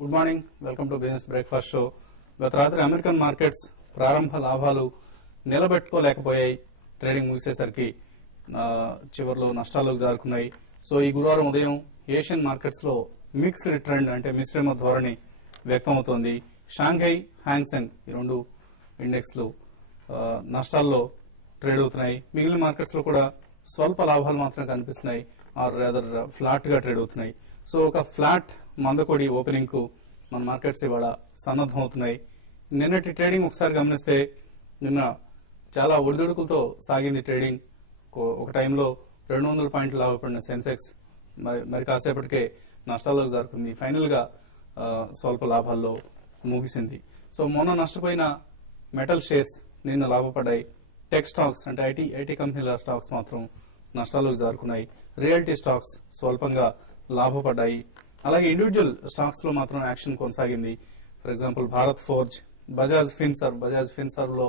Good morning, welcome to business breakfast show. గత రాత్రి American markets ప్రారంభ లాభాలు నిలబెట్టుకోలేకపోయాయి. ట్రేడింగ్ ముగిసేసరికి చివరిలో నష్టాల్లోకి జారుకున్నాయి. సో ఈ గురువారం ఉదయం ఏషియన్ మార్కెట్స్ లో మిక్స్డ్ ట్రెండ్ అంటే మిశ్రమ ధోరణి వ్యక్తమవుతోంది. షాంఘై, హ్యాంగ్సెంగ్ ఈ రెండు ఇండెక్స్లు నష్టాల్లో ట్రేడ్ అవుతున్నాయి. మిగిలిన మార్కెట్స్ లో కూడా స్వల్ప లాభాలు మాత్రం కనిపిస్తున్నాయి, ఆర్ రాదర్ ఫ్లాట్ గా ట్రేడ్ అవుతున్నాయి. సో ఒక ఫ్లాట్ మందకొడి ఓపెనింగ్ కు మన మార్కెట్స్ ఇవాళ సన్నద్దం అవుతున్నాయి. నిన్నటి ట్రేడింగ్ ఒకసారి గమనిస్తే నిన్న చాలా ఒడిదుడుకులతో సాగింది ట్రేడింగ్. ఒక టైంలో 200 పాయింట్లు లాభపడిన సెన్సెక్స్ మరి కాసేపటికే నష్టాల్లోకి జారుకుంది. ఫైనల్ గా స్వల్ప లాభాల్లో ముగిసింది. సో మొన్న నష్టపోయిన మెటల్ షేర్స్ నిన్న లాభపడ్డాయి. టెక్ స్టాక్స్ అంటే ఐటీ కంపెనీల స్టాక్స్ మాత్రం నష్టాల్లోకి జారుకున్నాయి. రియల్టీ స్టాక్స్ స్వల్పంగా లాభపడ్డాయి. అలాగే ఇండివిజువల్ స్టాక్స్ లో మాత్రం యాక్షన్ కొనసాగింది. For example Bharat forge, Bajaj Finserv లో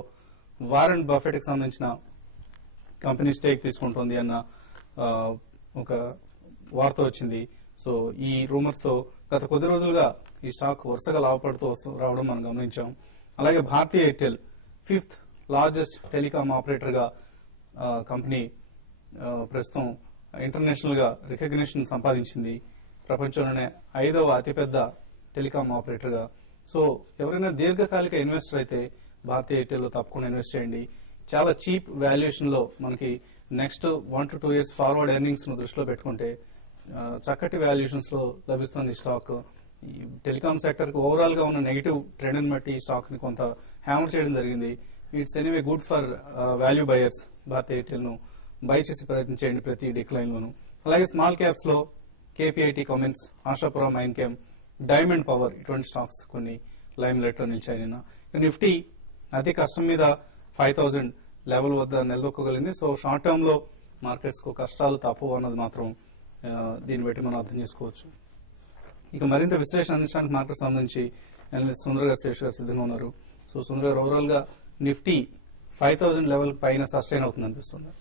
వారెన్ బఫెట్ కి సంబంధించిన కంపెనీ స్టేక్ తీసుకుంటోంది అన్న ఒక వార్త వచ్చింది. సో ఈ రూమర్స్ తో గత కొద్ది రోజులుగా ఈ స్టాక్ వరుసగా లాభపడుతూ రావడం మనం గమనించాం. అలాగే భారతీయ Airtel 5th largest telecom operator గా కంపెనీ ప్రస్తుతం ఇంటర్నేషనల్ గా రికగ్నిషన్ సంపాదించింది. ప్రపంచంలోనే 5వ అతిపెద్ద టెలికాం ఆపరేటర్ గా. సో ఎవరైనా దీర్ఘకాలిక ఇన్వెస్టర్ అయితే భారతీయ ఎయిర్టెల్ లో తప్పకుండా ఇన్వెస్ట్ చేయండి. చాలా చీప్ వాల్యుయేషన్ లో మనకి next 1 to 2 years forward earnings ను దృష్టిలో పెట్టుకుంటే చక్కటి వాల్యుయేషన్స్ లో లభిస్తుంది స్టాక్. ఈ టెలికాం సెక్టర్ కి ఓవరాల్ గా ఉన్న నెగిటివ్ ట్రెండ్ ని బట్టి ఈ స్టాక్ ని కొంత హ్యామర్ చేయడం జరిగింది. It's anyway good for value buyers. Bharatiya Airtel ను బై చేసి ప్రయత్నించండి ప్రతి డిక్లైన్ లోను. అలాగే స్మాల్ క్యాప్స్ లో కేపీఐటీ కామెంట్స్, ఆశాపురం మైన్కేమ్, డైమండ్ పవర్ ఇటువంటి స్టాక్స్ కొన్ని లైమ్ లైట్ లో నిలిచాయి. నిన్న నిఫ్టీ అతి కష్టం మీద 5000 లెవెల్ వద్ద నిలదొక్కగలిగింది. సో షార్ట్ టర్మ్ లో మార్కెట్స్ కు కష్టాలు తప్పవు అన్నది మాత్రం దీన్ని బట్టి మనం అర్థం చేసుకోవచ్చు. ఇక మరింత విశ్లేషణ అందించడానికి మార్కెట్ సంబంధించి అనలిస్ట్ సుందర్ గారు, శేష్ గారు సిద్ధంగా ఉన్నారు. సో సుందర్ గారు, ఓవరాల్ గా నిఫ్టీ 5000 లెవెల్ పైన సస్టైన్ అవుతుంది అనిపిస్తుంది.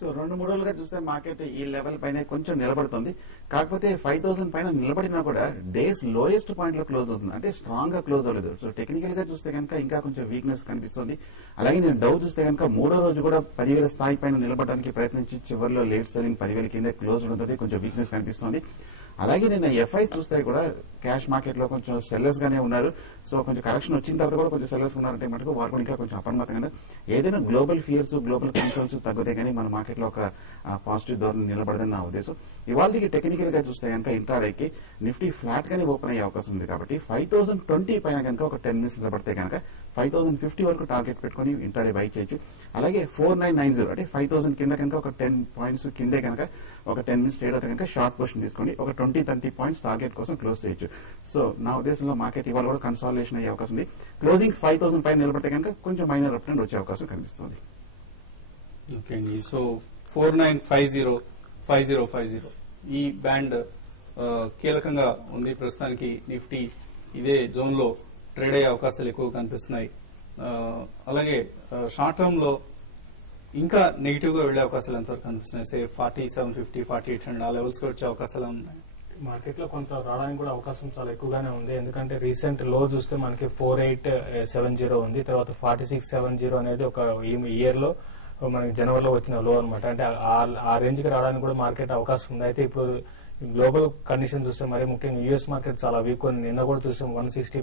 సో 2-3 రోజులుగా చూస్తే మార్కెట్ ఈ లెవెల్ పైన కొంచెం నిలబడుతుంది. కాకపోతే 5000 పైన నిలబడినా కూడా డేస్ లోయెస్ట్ పాయింట్ లో క్లోజ్ అవుతుంది, అంటే స్ట్రాంగ్ గా క్లోజ్ అవ్వలేదు. సో టెక్నికల్ గా చూస్తే కనుక ఇంకా కొంచెం వీక్నెస్ కనిపిస్తుంది. అలాగే నేను డౌ చూస్తే కనుక 3వ రోజు కూడా 10,000 స్థాయి పైన నిలబడడానికి ప్రయత్నించి చివరిలో లేట్ సెల్లింగ్ 10,000 కింద క్లోజ్ అవడంతో కొంచెం వీక్నెస్ కనిపిస్తుంది. అలాగే నిన్న ఎఫ్ఐస్ చూస్తే కూడా క్యాష్ మార్కెట్ లో కొంచెం సెల్లర్స్ గానే ఉన్నారు. సో కొంచెం కరెక్షన్ వచ్చిన తర్వాత కూడా కొంచెం సెల్లర్స్ ఉన్నారంటే మటుకు వారు కూడా ఇంకా కొంచెం అప్రమత్తంగా ఏదైనా గ్లోబల్ ఫియర్స్, గ్లోబల్ కన్సర్న్స్ తగ్గితే కానీ మన మార్కెట్ లో ఒక పాజిటివ్ ధోరణి నిలబడదని నా ఉద్దేశం. ఇవాళకి టెక్నికల్ గా చూస్తే కనుక ఇంట్రాడేకి నిఫ్టీ ఫ్లాట్ గానే ఓపెన్ అయ్యే అవకాశం ఉంది. కాబట్టి 5020 పైన కనుక ఒక 10 మినిట్స్ నిలబడితే కనుక 5050 వరకు టార్గెట్ పెట్టుకుని ఇంట్రాడే బై చేయొచ్చు. అలాగే 4990 అంటే 5000 కింద కనుక ఒక 10 పాయింట్స్ కిందే కనుక ఒక 10 మినిట్స్ ట్రేడ్ అయితే కనుక షార్ట్ పొజిషన్ తీసుకుని ఒక 20-30 పాయింట్స్ టార్గెట్ కోసం క్లోజ్ చేయొచ్చు. సో నా ఉద్దేశంలో మార్కెట్ ఇవాళ కూడా కన్సాలిడేషన్ అయ్యే అవకాశం ఉంది. క్లోజింగ్ 5000 పైన నిలబడితే కనుక కొంచెం మైనర్ అప్ ట్రెండ్ వచ్చే అవకాశం కనిపిస్తుంది. ఓకే అండి. సో 4950 ఈ బ్యాండ్ కీలకంగా ఉంది ప్రస్తుతానికి. నిఫ్టీ ఇదే జోన్ లో ట్రేడ్ అయ్యే అవకాశాలు ఎక్కువ కనిపిస్తున్నాయి. అలాగే షార్ట్ టర్మ్ లో ఇంకా నెగిటివ్ గా వెళ్లే అవకాశాలు ఎంతవరకు కనిపిస్తున్నాయి? సే 4750, 4800 ఆ లెవెల్స్ కి వచ్చే అవకాశాలు ఉన్నాయి. మార్కెట్ లో కొంత రావడానికి కూడా అవకాశం చాలా ఎక్కువగానే ఉంది. ఎందుకంటే రీసెంట్ లో చూస్తే మనకి 4870 ఉంది. తర్వాత 4670 అనేది ఒక ఇయర్ లో మనకి జనవరిలో వచ్చిన లో అనమాట. అంటే ఆ రేంజ్ కి రావడానికి కూడా మార్కెట్ అవకాశం ఉంది. అయితే ఇప్పుడు గ్లోబల్ కండిషన్ చూస్తే మరి ముఖ్యంగా యూఎస్ మార్కెట్ చాలా వీక్ ఉంది. నిన్న కూడా చూస్తే 160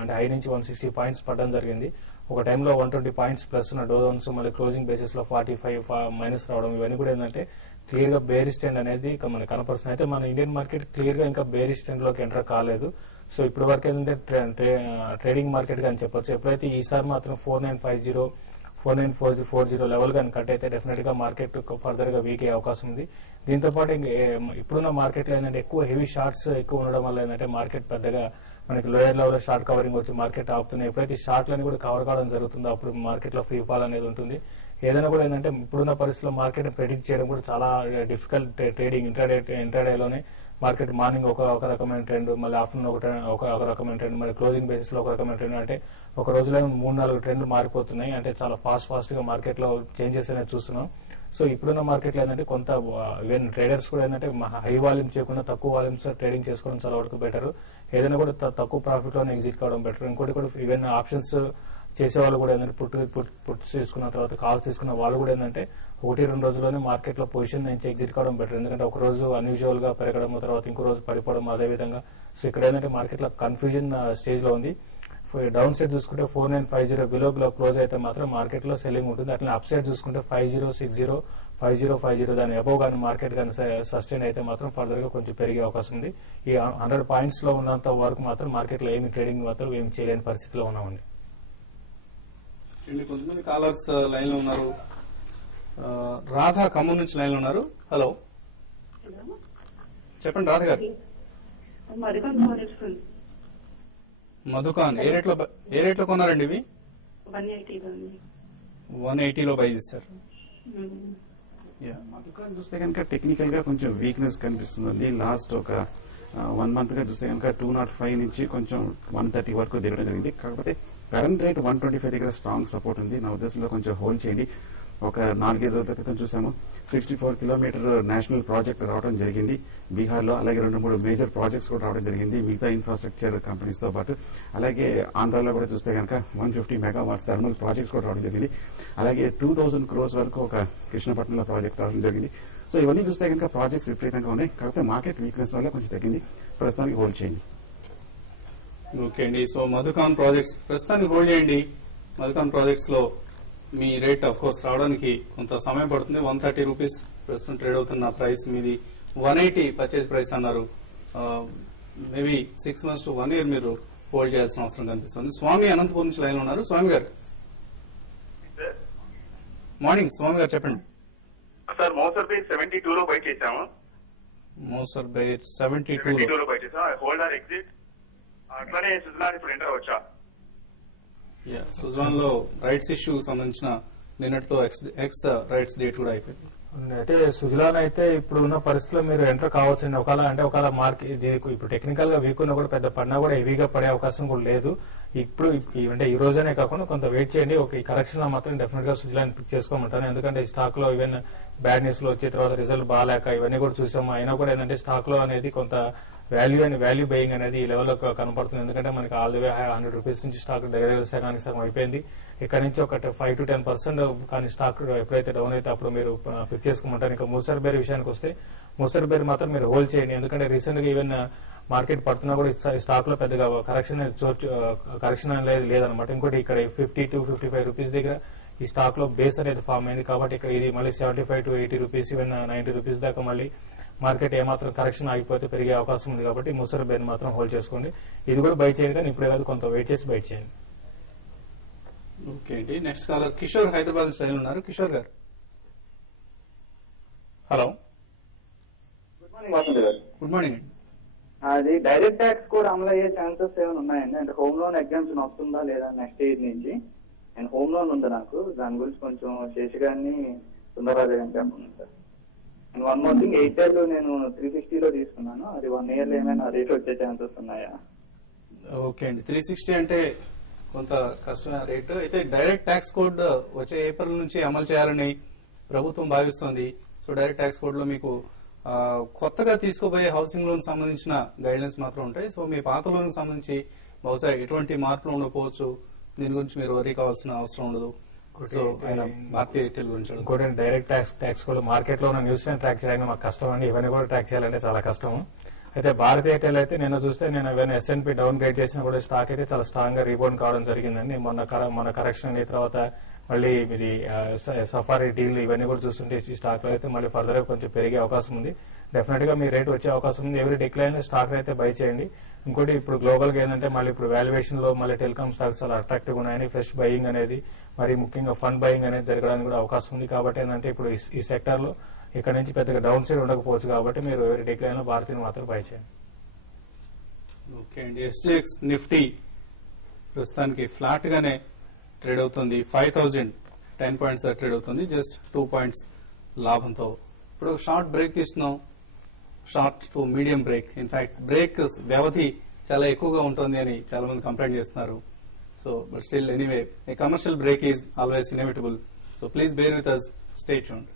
అంటే హై నుంచి 160 పాయింట్స్ పడడం జరిగింది. ఒక టైంలో 120 పాయింట్స్ ప్లస్ ఉన్న డోజన్స్ మళ్ళీ క్లోజింగ్ బేసిస్ లో 45 మైనస్ రావడం, ఇవన్నీ కూడా ఏంటంటే క్లియర్ గా బేరిష్ ట్రెండ్ అనేది మనకు కనపడుతుంది. అయితే మన ఇండియన్ మార్కెట్ క్లియర్ గా ఇంకా బేరిష్ ట్రెండ్ లోకి ఎంటర్ కాలేదు. సో ఇప్పటి వరకు ఏంటంటే ట్రేడింగ్ మార్కెట్ గా అని చెప్పొచ్చు. ఎప్పుడైతే ఈసారి మాత్రం 4950, 4940 లెవెల్ కానీ కట్ అయితే డెఫినెట్ గా మార్కెట్ ఫర్దర్ గా వీక్ అయ్యే అవకాశం ఉంది. దీంతో పాటు ఇప్పుడున్న మార్కెట్ లో ఏంటంటే ఎక్కువ హెవీ షార్ట్స్ ఎక్కువ ఉండడం వల్ల ఏంటంటే మార్కెట్ పెద్దగా మనకి లోయర్ లెవెల్ లో షార్ట్ కవరింగ్ వచ్చి మార్కెట్ ఆపుతున్నాయి. ఎప్పుడైతే షార్ట్లని కూడా కవర్ కావడం జరుగుతుందో అప్పుడు మార్కెట్ లో ఫ్రీ ఫాల్ అనేది ఉంటుంది. ఏదైనా కూడా ఏంటంటే ఇప్పుడున్న పరిస్థితుల్లో మార్కెట్ ప్రెడిక్ట్ చేయడం కూడా చాలా డిఫికల్ట్. ట్రేడింగ్ ఇంట్రాడేలోనే మార్కెట్ మార్నింగ్ ఒక రకమైన ట్రెండ్, మళ్ళీ ఆఫ్టర్నూన్ ఒక రకమైన ట్రెండ్, మళ్ళీ క్లోజింగ్ బేసిస్ లో ఒక రకమైన ట్రెండ్, అంటే ఒక రోజులో 3-4 ట్రెండ్లు మారిపోతున్నాయి. అంటే చాలా ఫాస్ట్ గా మార్కెట్ లో చేంజెస్ అనేది చూస్తున్నాం. సో ఇప్పుడున్న మార్కెట్ లో ఏంటంటే కొంత ఈవెన్ ట్రేడర్స్ కూడా ఏంటంటే హై వాల్యూమ్ చేయకుండా తక్కువ వాల్యూమ్స్ ట్రేడింగ్ చేసుకోవడం చాలా వరకు బెటర్. ఏదైనా కూడా తక్కువ ప్రాఫిట్ లోనే ఎగ్జిట్ కావడం బెటర్. ఇంకోటి కూడా ఈవెన్ ఆప్షన్స్ చేసే వాళ్ళు కూడా ఏంటంటే పుట్స్ తీసుకున్న తర్వాత కాల్స్ తీసుకున్న వాళ్ళు కూడా ఏంటంటే 1-2 రోజుల్లోనే మార్కెట్ లో పొజిషన్ నుంచి ఎగ్జిట్ కావడం బెటర్. ఎందుకంటే ఒక రోజు అన్యూజువల్ గా పెరగడం, తర్వాత ఇంకో రోజు పడిపోవడం, అదే విధంగా. సో ఇక్కడ ఏంటంటే మార్కెట్ లో కన్ఫ్యూజన్ స్టేజ్ లో ఉంది. డౌన్ సైడ్ చూసుకుంటే 4950 బిలో క్లోజ్ అయితే మాత్రం మార్కెట్ లో సెల్లింగ్ ఉంటుంది. అట్లా అప్ సైడ్ చూసుకుంటే 5060 5050 దాని అబోవ్ కానీ మార్కెట్ కానీ సస్టైన్ అయితే మాత్రం ఫర్దర్ గా కొంచెం పెరిగే అవకాశం ఉంది. ఈ 100 పాయింట్స్ లో ఉన్నంత వరకు మాత్రం మార్కెట్ లో ఏమి ట్రేడింగ్ మాత్రం ఏమి చేయలేని పరిస్థితిలో ఉన్నామండి. కొంతమంది కాలర్స్ లైన్ లో ఉన్నారు. రాధా ఖమ్మం నుంచి లైన్ లో ఉన్నారు. హలో, చెప్పండి రాధ గారు. మధుకాన్ ఏ రేట్ లో కొన్నారండి ఇవి? 180 లో బై చేశారు. మధుకాన్ చూస్తే కనుక టెక్నికల్ గా కొంచెం వీక్నెస్ కనిపిస్తుంది. లాస్ట్ ఒక 1 మంత్ గా చూస్తే కనుక 205 నుంచి కొంచెం 130 వరకు దిగడం జరిగింది. కాకపోతే కరెంట్ రేట్ 125 దగ్గర స్ట్రాంగ్ సపోర్ట్ ఉంది. నా ఉద్దేశంలో కొంచెం హోల్డ్ చేయండి. ఒక 4-5 రోజుల క్రితం చూసాము 64 కిలోమీటర్ నేషనల్ ప్రాజెక్ట్ రావడం జరిగింది బీహార్ లో. అలాగే 2-3 మేజర్ ప్రాజెక్ట్స్ కూడా రావడం జరిగింది మిగతా ఇన్ఫ్రాస్ట్రక్చర్ కంపెనీస్ తో పాటు. అలాగే ఆంధ్రాలో కూడా చూస్తే కనుక 150 మెగావాట్స్ థర్మల్ ప్రాజెక్ట్స్ కూడా రావడం జరిగింది. అలాగే 2000 crores వరకు ఒక కృష్ణపట్నంలో ప్రాజెక్ట్ రావడం జరిగింది. సో ఇవన్నీ చూస్తే కనుక ప్రాజెక్ట్స్ విపరీతంగా ఉన్నాయి. కాకపోతే మార్కెట్ వీక్నెస్ వల్ల కొంచెం తగ్గింది. ప్రస్తుతానికి హోల్డ్ చేయండి. ఓకే అండి. సో మధుకాన్ ప్రాజెక్ట్స్ ప్రస్తుతానికి హోల్డ్ చేయండి. మధుకాన్ ప్రాజెక్ట్స్ లో మీ రేట్ ఆఫ్ కోర్స్ రావడానికి కొంత సమయం పడుతుంది. 130 రూపీస్ ప్రస్తుతం ట్రేడ్ అవుతున్న ప్రైస్ మీది. 180 పర్చేజ్ ప్రైస్ అన్నారు. మేబీ 6 months to 1 year మీరు హోల్డ్ చేయాల్సిన అవసరం కనిపిస్తుంది. స్వామి అనంతపూర్ నుంచి లైన్ లో ఉన్నారు. స్వామి గారు మార్నింగ్. స్వామి గారు చెప్పండి. సార్ మోసర్ బై 72 లో బై చేశాము. మోసర్ బై 72 లో బై చేసాం. Hold or exit. అట్లానే సుజలాన్ ఇప్పుడు ఎంటర్ అవచ్చా? సుజాన్ లో రైట్స్ ఇష్యూ సంబంధించిన నిన్నటితో ఎక్స్ రైట్స్ డేట్ కూడా అయిపోయింది. అయితే సుజలాన్ అయితే ఇప్పుడు ఉన్న పరిస్థితిలో మీరు ఎంటర్ కావచ్చు. ఒకవేళ మార్కెట్ ఇప్పుడు టెక్నికల్ గా వీక్ ఉన్నా కూడా పెద్ద పడినా కూడా హెవీగా పడే అవకాశం కూడా లేదు. ఇప్పుడు అంటే ఈ రోజనే కాకుండా కొంత వెయిట్ చేయండి. ఈ కరెక్షన్ లో మాత్రం డెఫినెట్ గా సుజలాన్ పిక్ చేసుకోమంటాను. ఎందుకంటే ఈ స్టాక్ లో ఈవెన్ బ్యాడ్ న్యూస్ లో వచ్చిన తర్వాత రిజల్ట్ బాగాలేక ఇవన్నీ కూడా చూసాము. అయినా కూడా ఏంటంటే స్టాక్ లో అనేది కొంత వాల్యూ బయింగ్ అనేది ఈ లెవెల్లో కనపడుతుంది. ఎందుకంటే మనకి ఆల్ ది వే 100 రూపీస్ నుంచి స్టాక్ దగ్గర సగం అయిపోయింది. ఇక్కడ నుంచి ఒక 5 to 10% కానీ స్టాక్ ఎప్పుడైతే డౌన్ అయితే అప్పుడు మీరు పిక్ చేసుకోమంటారు. ఇంకా ముసర్ బేర్ విషయానికి వస్తే ముసర్ బేర్ మాత్రం మీరు హోల్డ్ చేయండి. ఎందుకంటే రీసెంట్ గా ఈవెన్ మార్కెట్ పడుతున్నా కూడా స్టాక్ లో పెద్దగా కరెక్షన్ అనేది లేదనమాట. ఇంకోటి ఇక్కడ 50 to 55 రూపీస్ దగ్గర ఈ స్టాక్ లో బేస్ అనేది ఫామ్ అయింది. కాబట్టి ఇక్కడ ఇది మళ్ళీ 75 to 80 రూపీస్ ఈవెన్ 90 రూపీస్ దాకా మళ్ళీ మార్కెట్ ఏమాత్రం కరెక్షన్ ఆగిపోతే పెరిగే అవకాశం ఉంది. కాబట్టి ముసర్ బేర్ మాత్రం హోల్డ్ చేసుకోండి. ఇది కూడా బై చేయండి, కానీ ఇప్పుడే కాదు, కొంత వెయిట్ చేసి బై చేయండి. ఓకే అండి. నెక్స్ట్ కాలర్ కిషోర్ హైదరాబాద్ నుంచి లైన్ ఉన్నారు. కిషోర్ గారు హలో. గుడ్ మార్నింగ్ వాసంతి గారు. గుడ్ మార్నింగ్ అండి. అది డైరెక్ట్ ట్యాక్స్ కూడా అమలు అయ్యే ఛాన్సెస్ ఏమైనా ఉన్నాయండి? అంటే హోమ్ లోన్ ఎగ్జామ్షన్ వస్తుందా లేదా నెక్స్ట్ ఇయర్ నుంచి? అండ్ హోమ్ లోన్ ఉంది నాకు, దాని గురించి కొంచెం శేషగాన్ని సుందరరాజు గారిని చెప్పండి sir. And one more thing, Airtel నేను 360 లో తీసుకున్నాను. అది 1 year లో ఏమైనా రేట్ వచ్చే ఛాన్సెస్ ఉన్నాయా? ఓకే అండి. 360 అంటే కొంత కష్టమైన రేట్. అయితే డైరెక్ట్ ట్యాక్స్ కోడ్ వచ్చే ఏప్రిల్ నుంచి అమలు చేయాలని ప్రభుత్వం భావిస్తోంది. సో డైరెక్ట్ ట్యాక్స్ కోడ్ లో మీకు కొత్తగా తీసుకోబోయే హౌసింగ్ లోన్ సంబంధించిన గైడ్లైన్స్ మాత్రం ఉంటాయి. సో మీ పాత లోన్ సంబంధించి బహుశా ఎటువంటి మార్పులు ఉండకపోవచ్చు. దీని గురించి మీరు వరీ కావాల్సిన అవసరం ఉండదు. సో ఆయన భారతీయ ఎయిర్టెల్ గురించి ఇంకోటి డైరెక్ట్ ట్యాక్స్ కూడా మార్కెట్ లో ఉన్న న్యూస్ ట్రాక్ చేయడానికి మాకు కష్టం అండి. ఇవన్నీ కూడా ట్రాక్ చేయాలంటే చాలా కష్టం. అయితే భారతీయ ఎయిర్టెల్ అయితే నేను చూస్తే నేను ఏమైనా S&P డౌన్ గ్రేడ్ చేసినా కూడా స్టాక్ అయితే చాలా స్ట్రాంగ్ గా రీబౌండ్ కావడం జరిగిందండి. మొన్న కరెక్షన్ అయిన తర్వాత మళ్ళీ ఇది సఫారీ డీల్ ఇవన్నీ కూడా చూస్తుంటే ఈ స్టాక్ లో అయితే మళ్ళీ ఫర్దర్ గా కొంచెం పెరిగే అవకాశం ఉంది. డెఫినెట్ గా మీ రేట్ వచ్చే అవకాశం ఉంది. ఎవరీ డిక్లైన్ స్టాక్ అయితే బై చేయండి. ఇంకోటి ఇప్పుడు గ్లోబల్ గా ఏంటంటే మళ్ళీ ఇప్పుడు వాల్యుయేషన్ లో మళ్ళీ టెలికామ్ స్టాక్స్ చాలా అట్రాక్టివ్ ఉన్నాయని ఫ్రెష్ బయింగ్ అనేది మరి ముఖ్యంగా ఫండ్ బయింగ్ అనేది జరగడానికి కూడా అవకాశం ఉంది. కాబట్టి ఏంటంటే ఇప్పుడు ఈ సెక్టర్ లో ఇక్కడ నుంచి పెద్దగా డౌన్ సైడ్ ఉండకపోవచ్చు. కాబట్టి మీరు ఎవరి డిక్లైన్ లో భారతీయ మాత్రం బై చేయండి. ఓకే అండి. SGX నిఫ్టీ ప్రస్తుతానికి ఫ్లాట్ గానే ట్రేడ్ అవుతుంది. 5010 పాయింట్స్ ట్రేడ్ అవుతుంది. జస్ట్ 2 points లాభంతో. ఇప్పుడు షార్ట్ బ్రేక్ తీస్తున్నాం. Short to medium break. In fact break వ్యవధి చాలా ఎక్కువగా ఉంటుంది అని చాలా మంది కంప్లైంట్ చేస్తున్నారు. So but still anyway a commercial break is always inevitable. So please bear with us. Stay tuned.